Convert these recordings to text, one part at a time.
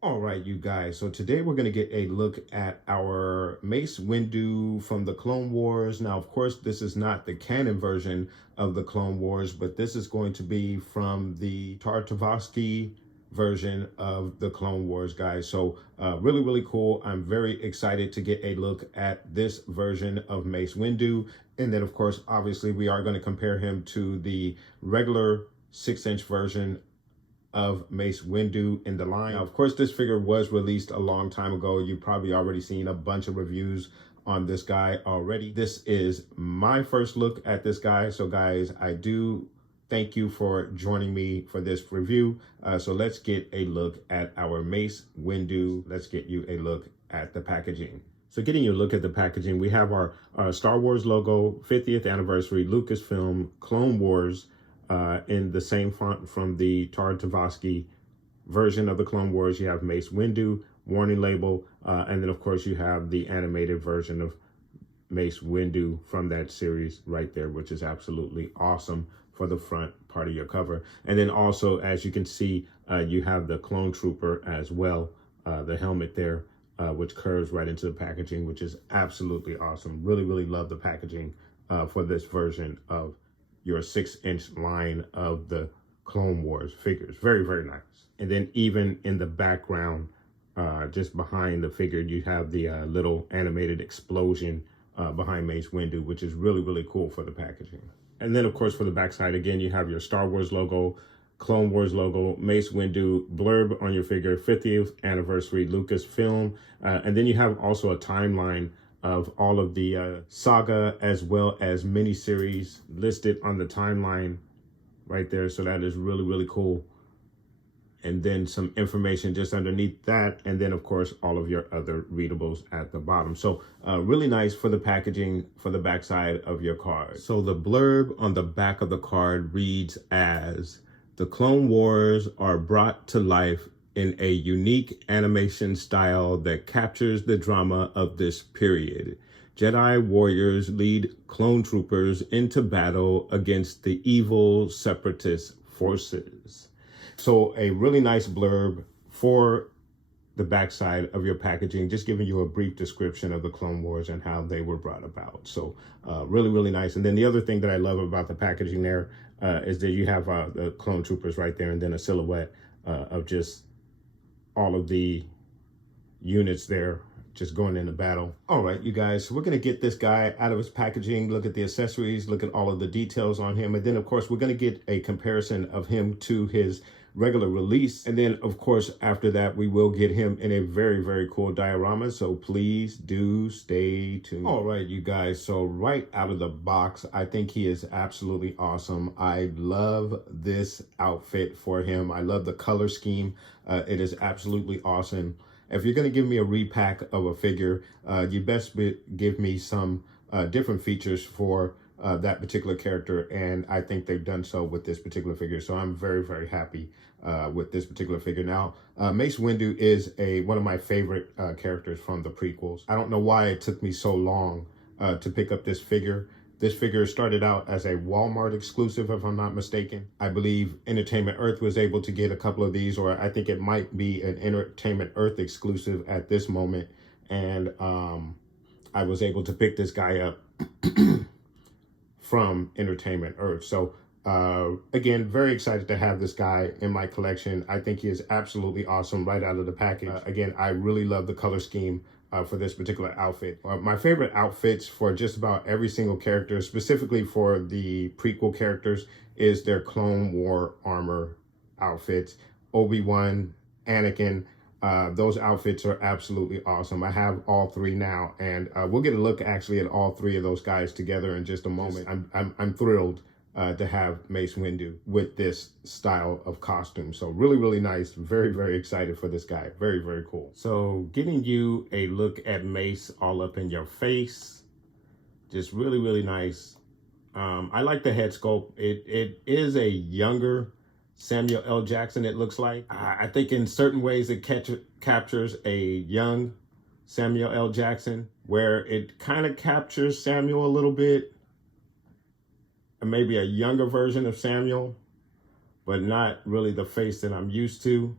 All right, you guys. So today we're going to get a look at our Mace Windu from the Clone Wars. Now, of course, this is not the canon version of the Clone Wars, but this is going to be from the Tartakovsky version of the Clone Wars, guys. So really, really cool. I'm very excited to get a look at this version of Mace Windu. And then, of course, obviously, we are going to compare him to the regular 6-inch version of Mace Windu in the line. Now, of course, this figure was released a long time ago. You've probably already seen a bunch of reviews on this guy already. This is my first look at this guy. So guys, I do thank you for joining me for this review. So let's get a look at our Mace Windu. Let's get you a look at the packaging. So getting you a look at the packaging, we have our Star Wars logo, 50th anniversary, Lucasfilm, Clone Wars, in the same font from the Tartakovsky version of the Clone Wars. You have Mace Windu, warning label, and then of course you have the animated version of Mace Windu from that series right there, which is absolutely awesome for the front part of your cover. And then also, as you can see, you have the clone trooper as well, the helmet there, which curves right into the packaging, which is absolutely awesome. Really, really love the packaging for this version of your 6-inch line of the Clone Wars figures. Very, very nice. And then even in the background, just behind the figure, you have the little animated explosion behind Mace Windu, which is really, really cool for the packaging. And then, of course, for the backside, again, you have your Star Wars logo, Clone Wars logo, Mace Windu, blurb on your figure, 50th anniversary Lucasfilm. And then you have also a timeline of all of the saga as well as miniseries listed on the timeline right there. So that is really, really cool. And then some information just underneath that. And then, of course, all of your other readables at the bottom. So really nice for the packaging for the backside of your card. So the blurb on the back of the card reads as, "The Clone Wars are brought to life in a unique animation style that captures the drama of this period. Jedi warriors lead clone troopers into battle against the evil separatist forces." So a really nice blurb for the backside of your packaging, just giving you a brief description of the Clone Wars and how they were brought about. So really, really nice. And then the other thing that I love about the packaging there is that you have the clone troopers right there, and then a silhouette of just all of the units there just going into battle. All right, you guys, so we're going to get this guy out of his packaging, look at the accessories, look at all of the details on him. And then, of course, we're going to get a comparison of him to his regular release. And then, of course, after that, we will get him in a very, very cool diorama. So please do stay tuned. All right, you guys. So right out of the box, I think he is absolutely awesome. I love this outfit for him. I love the color scheme. It is absolutely awesome. If you're going to give me a repack of a figure, you best give me some different features for that particular character, and I think they've done so with this particular figure. So I'm very, very happy with this particular figure. Now, Mace Windu is one of my favorite characters from the prequels. I don't know why it took me so long to pick up this figure. This figure started out as a Walmart exclusive, if I'm not mistaken. I believe Entertainment Earth was able to get a couple of these, or I think it might be an Entertainment Earth exclusive at this moment. And I was able to pick this guy up from Entertainment Earth. So again, very excited to have this guy in my collection. I think he is absolutely awesome right out of the package. Again, I really love the color scheme for this particular outfit. My favorite outfits for just about every single character, specifically for the prequel characters, is their Clone War armor outfits. Obi-Wan, Anakin, those outfits are absolutely awesome. I have all three now, and we'll get a look actually at all three of those guys together in just a moment. I'm thrilled to have Mace Windu with this style of costume. So really, really nice. Very, very excited for this guy. Very, very cool. So getting you a look at Mace all up in your face. Just really, really nice. I like the head sculpt. It is a younger Samuel L. Jackson, it looks like. I think in certain ways it captures a young Samuel L. Jackson, where it kind of captures Samuel a little bit, maybe a younger version of Samuel, but not really the face that I'm used to.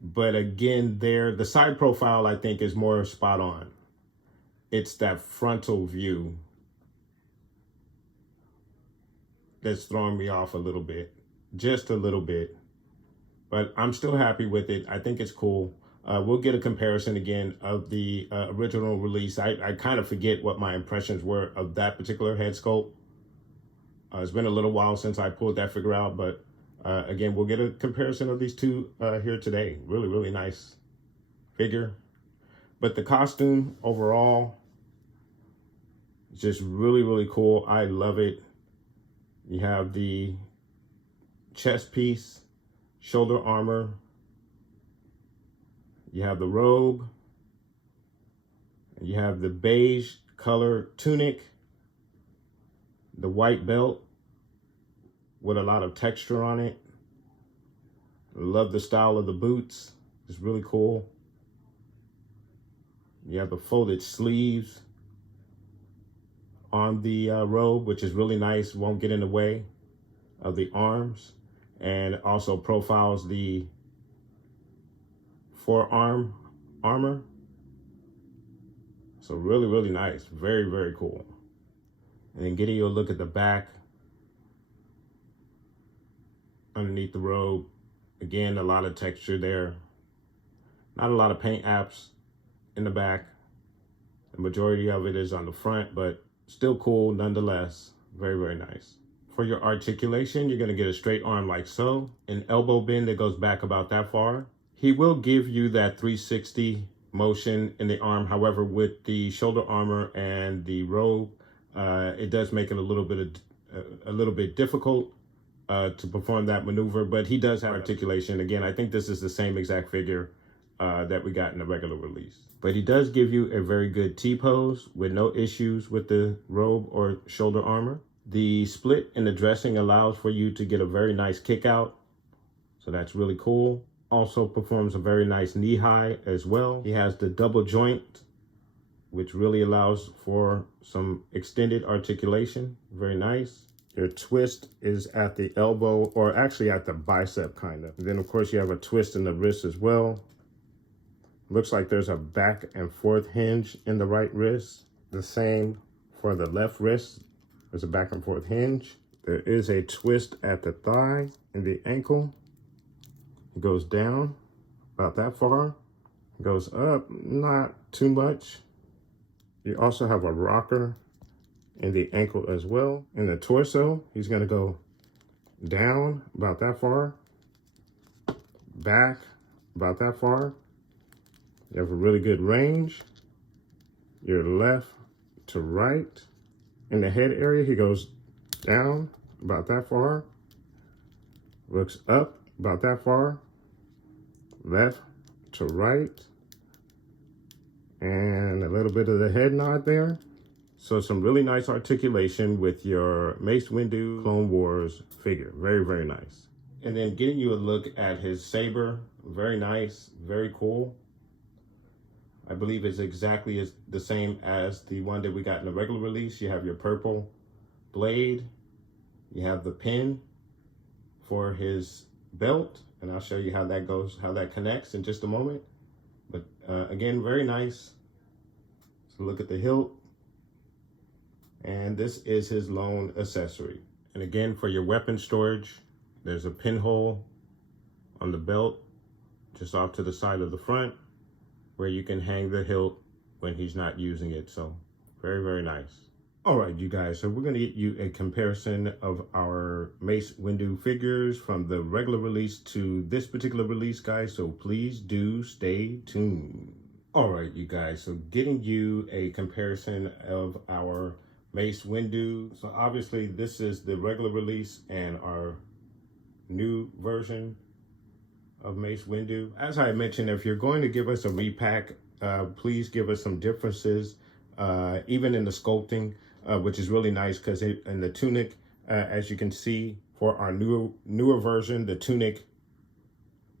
But again, the side profile, I think, is more spot on. It's that frontal view that's throwing me off a little bit, just a little bit. But I'm still happy with it. I think it's cool. We'll get a comparison again of the original release. I kind of forget what my impressions were of that particular head sculpt. It's been a little while since I pulled that figure out, but again, we'll get a comparison of these two here today. Really, really nice figure. But the costume overall is just really, really cool. I love it. You have the chest piece, shoulder armor. You have the robe. And you have the beige color tunic, the white belt with a lot of texture on it. I love the style of the boots. It's really cool. You have the folded sleeves on the robe, which is really nice. Won't get in the way of the arms, and also profiles the forearm armor. So really, really nice. Very, very cool. And then getting you a look at the back underneath the robe. Again, a lot of texture there. Not a lot of paint apps in the back. The majority of it is on the front, but still cool nonetheless. Very, very nice. For your articulation, you're going to get a straight arm like so, an elbow bend that goes back about that far. He will give you that 360 motion in the arm. However, with the shoulder armor and the robe, it does make it a little bit difficult to perform that maneuver, but he does have articulation. Again, I think this is the same exact figure that we got in the regular release. But he does give you a very good T-pose with no issues with the robe or shoulder armor. The split in the dressing allows for you to get a very nice kick out. So that's really cool. Also performs a very nice knee high as well. He has the double joint, which really allows for some extended articulation. Very nice. Your twist is at the elbow, or actually at the bicep kind of. And then of course you have a twist in the wrist as well. Looks like there's a back and forth hinge in the right wrist. The same for the left wrist. There's a back and forth hinge. There is a twist at the thigh and the ankle. It goes down about that far. It goes up, not too much. You also have a rocker in the ankle as well. In the torso, he's gonna go down about that far, back about that far. You have a really good range. Your left to right. In the head area, he goes down about that far, looks up about that far, left to right, and a little bit of the head nod there. So some really nice articulation with your Mace Windu Clone Wars figure. Very, very nice. And then getting you a look at his saber. Very nice, very cool. I believe it's exactly the same as the one that we got in the regular release. You have your purple blade. You have the pin for his belt. And I'll show you how that goes, how that connects in just a moment. But again, very nice. So look at the hilt. And this is his lone accessory. And again, for your weapon storage, there's a pinhole on the belt just off to the side of the front where you can hang the hilt when he's not using it. So very, very nice. All right, you guys, so we're going to get you a comparison of our Mace Windu figures from the regular release to this particular release, guys. So please do stay tuned. All right, you guys, so getting you a comparison of our Mace Windu. So obviously this is the regular release and our new version of Mace Windu. As I mentioned, if you're going to give us a repack, please give us some differences, even in the sculpting, which is really nice because in the tunic, as you can see, for our newer version, the tunic,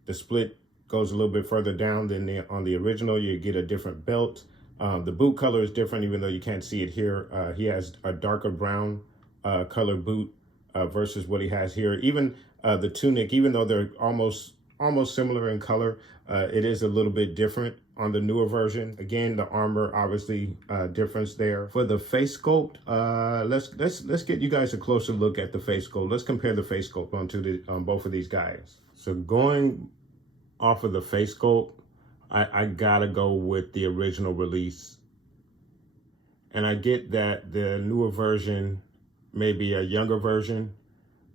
the split goes a little bit further down than on the original. You get a different belt. The boot color is different, even though you can't see it here. He has a darker brown color boot versus what he has here. Even the tunic, even though they're almost similar in color, it is a little bit different on the newer version. Again, the armor, obviously, difference there. For the face sculpt, let's get you guys a closer look at the face sculpt. Let's compare the face sculpt on both of these guys. So going off of the face sculpt, I gotta go with the original release. And I get that the newer version may be a younger version,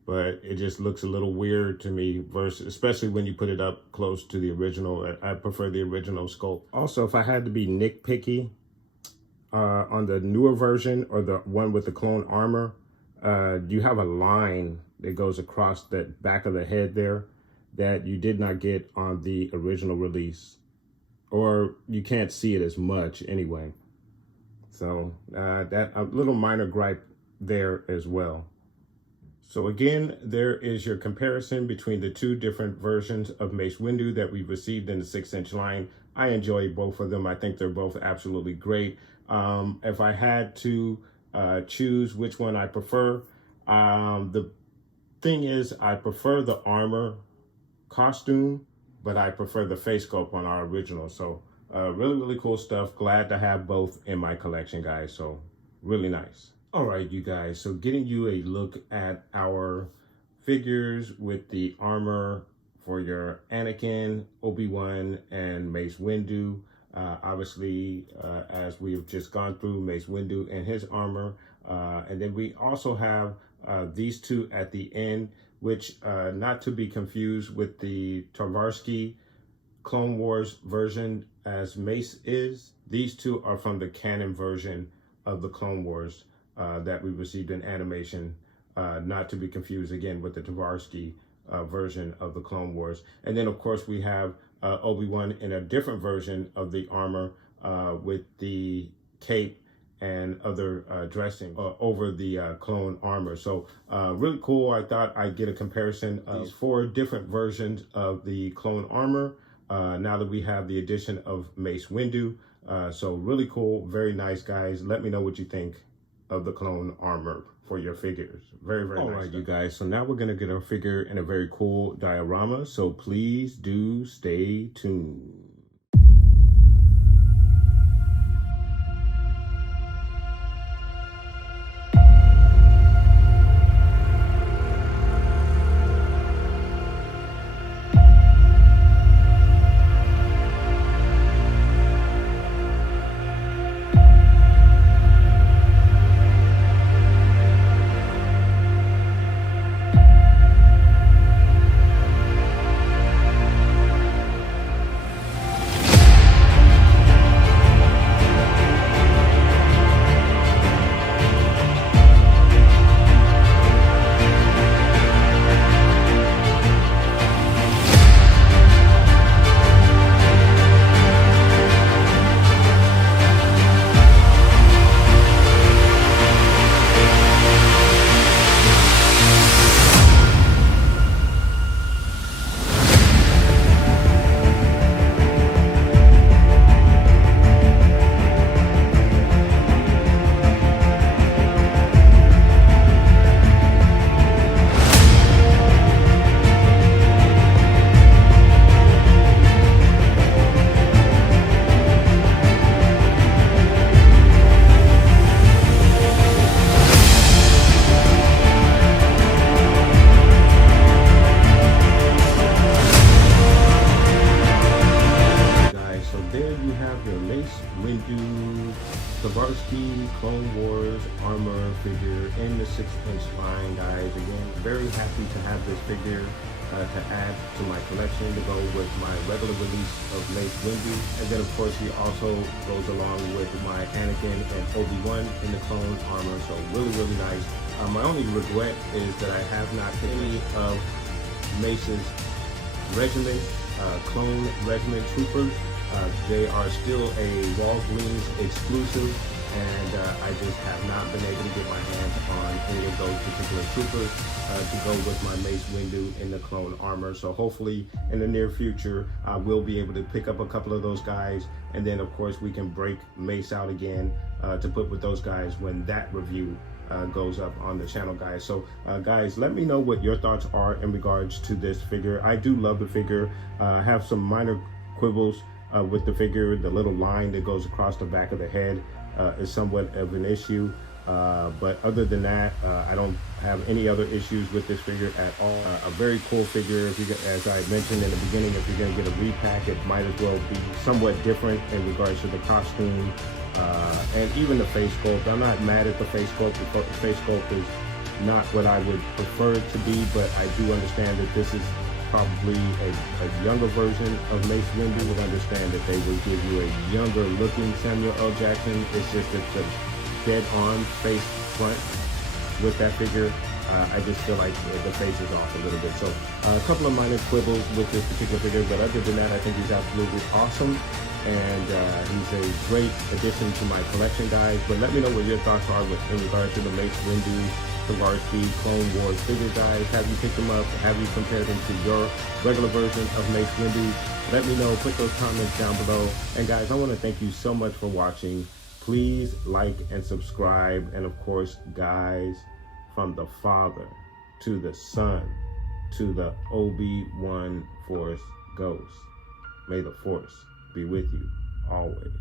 but it just looks a little weird to me, especially when you put it up close to the original. I prefer the original sculpt. Also, if I had to be nitpicky on the newer version or the one with the clone armor, you have a line that goes across that back of the head there that you did not get on the original release, or you can't see it as much anyway. So that a little minor gripe there as well. So again, there is your comparison between the two different versions of Mace Windu that we've received in the 6-inch line. I enjoy both of them. I think they're both absolutely great. If I had to choose which one I prefer, the thing is I prefer the armor costume, but I prefer the face sculpt on our original. So really cool stuff. Glad to have both in my collection, guys. So really nice. All right, you guys, so getting you a look at our figures with the armor for your Anakin, Obi-Wan, and Mace Windu. Obviously, as we've just gone through, Mace Windu and his armor. And then we also have these two at the end, which not to be confused with the Tartakovsky Clone Wars version as Mace is. These two are from the canon version of the Clone Wars that we received in animation, not to be confused again with the Tartakovsky version of the Clone Wars. And then of course we have Obi-Wan in a different version of the armor with the cape and other dressing over the clone armor. So really cool. I thought I'd get a comparison of these 4 different versions of the clone armor now that we have the addition of Mace Windu. So really cool, very nice, guys. Let me know what you think of the clone armor for your figures. Very nice. All right, you guys, so now we're gonna get our figure in a very cool diorama, so please do stay tuned. Tartakovsky Clone Wars Armor figure in the 6-inch line, guys. Again, very happy to have this figure. to add to my collection to go with my regular release of Mace Windu. And then of course he also goes along with my Anakin and Obi-Wan in the Clone Armor, so really nice. My only regret is that I have not hit any of Mace's regiment, Clone Regiment Troopers. They are still a Walgreens exclusive, and I just have not been able to get my hands on any of those particular troopers to go with my Mace Windu in the Clone Armor. So hopefully in the near future, I will be able to pick up a couple of those guys, and then of course we can break Mace out again to put with those guys when that review goes up on the channel, guys. So guys, let me know what your thoughts are in regards to this figure. I do love the figure. I have some minor quibbles with the figure. The little line that goes across the back of the head is somewhat of an issue, but other than that, I don't have any other issues with this figure at all. A very cool figure. If you get, as I mentioned in the beginning, if you're going to get a repack, it might as well be somewhat different in regards to the costume and even the face sculpt. I'm not mad at the face sculpt. The face sculpt is not what I would prefer it to be, but I do understand that this is probably a younger version of Mace Windu. Would understand that they would give you a younger looking Samuel L. Jackson. It's just that the dead on face front with that figure, I just feel like the face is off a little bit. So a couple of minor quibbles with this particular figure, but other than that, I think he's absolutely awesome, and he's a great addition to my collection, guys. But let me know what your thoughts are in regards to the Mace Windu Tartakovsky Clone Wars figure, guys. Have you picked them up? Have you compared them to your regular version of Mace Windu? Let me know. Put those comments down below. And guys, I want to thank you so much for watching. Please like and subscribe. And of course, guys, from the Father to the Son to the Obi-Wan Force Ghost, may the Force be with you always.